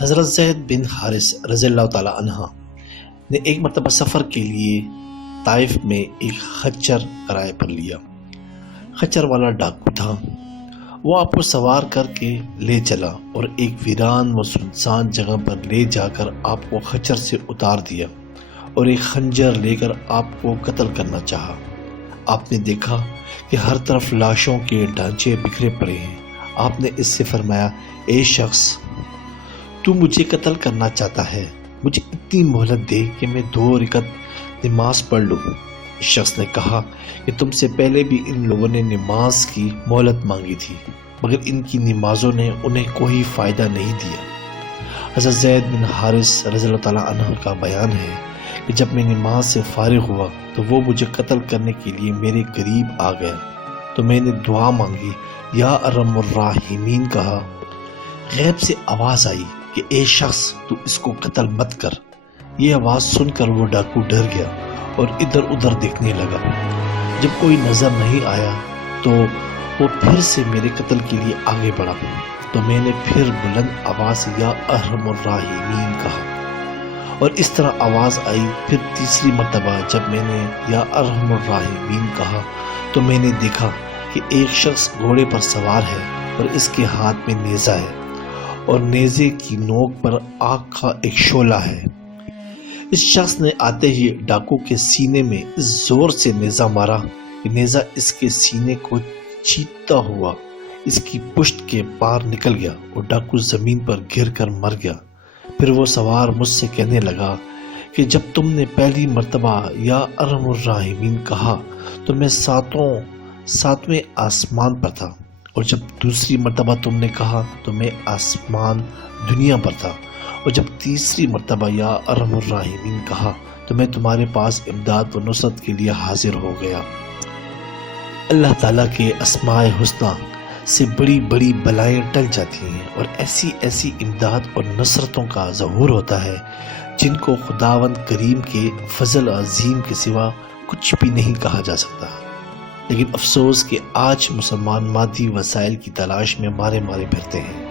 حضرت زید بن حارث رضی اللہ تعالی عنہ نے ایک مرتبہ سفر کے لیے طائف میں ایک خچر کرائے پر لیا۔ خچر والا ڈاکو تھا۔ وہ آپ کو سوار کر کے لے چلا اور ایک ویران و سنسان جگہ پر لے جا کر آپ کو خچر سے اتار دیا اور ایک خنجر لے کر آپ کو قتل کرنا چاہا۔ آپ نے دیکھا کہ ہر طرف لاشوں کے ڈھانچے بکھرے پڑے ہیں۔ آپ نے اس سے فرمایا، اے شخص، تو مجھے قتل کرنا چاہتا ہے، مجھے اتنی مہلت دے کہ میں 2 رکعت نماز پڑھ لوں۔ اس شخص نے کہا کہ تم سے پہلے بھی ان لوگوں نے نماز کی مہلت مانگی تھی، مگر ان کی نمازوں نے انہیں کوئی فائدہ نہیں دیا۔ حضرت زید بن حارث رضی اللہ تعالیٰ عنہ کا بیان ہے کہ جب میں نماز سے فارغ ہوا تو وہ مجھے قتل کرنے کے لیے میرے قریب آ گیا، تو میں نے دعا مانگی، یا ارحم الراحمین کہا۔ غیب سے آواز آئی کہ اے شخص، تو اس کو قتل مت کر۔ یہ آواز سن کر وہ ڈاکو ڈر گیا اور ادھر ادھر دیکھنے لگا۔ جب کوئی نظر نہیں آیا تو وہ پھر سے میرے قتل کے لیے آگے بڑھا، تو میں نے پھر بلند آواز سے یا ارحم الراحمین کہا، اور اس طرح آواز آئی پھر تیسری مرتبہ جب میں نے یا ارحم الراحمین کہا، تو میں نے دیکھا کہ ایک شخص گھوڑے پر سوار ہے اور اس کے ہاتھ میں نیزہ ہے اور نیزے کی نوک پر آگ کا ایک شعلہ ہے۔ اس شخص نے آتے ہی ڈاکو کے سینے میں اس زور سے نیزہ مارا کہ نیزہ اس کے سینے کو چیرتا ہوا اس کی پشت کے پار نکل گیا اور ڈاکو زمین پر گر کر مر گیا۔ پھر وہ سوار مجھ سے کہنے لگا کہ جب تم نے پہلی مرتبہ یا ارحم الراحمین کہا تو میں ساتویں آسمان پر تھا، اور جب دوسری مرتبہ تم نے کہا تو میں آسمان دنیا پر تھا، اور جب تیسری مرتبہ یا ارحم الراحمین کہا تو میں تمہارے پاس امداد و نصرت کے لیے حاضر ہو گیا۔ اللہ تعالیٰ کے اسماء حسنی سے بڑی بڑی بلائیں ٹل جاتی ہیں اور ایسی ایسی امداد اور نصرتوں کا ظہور ہوتا ہے جن کو خداوند کریم کے فضل عظیم کے سوا کچھ بھی نہیں کہا جا سکتا۔ لیکن افسوس کہ آج مسلمان مادی وسائل کی تلاش میں مارے پھرتے ہیں۔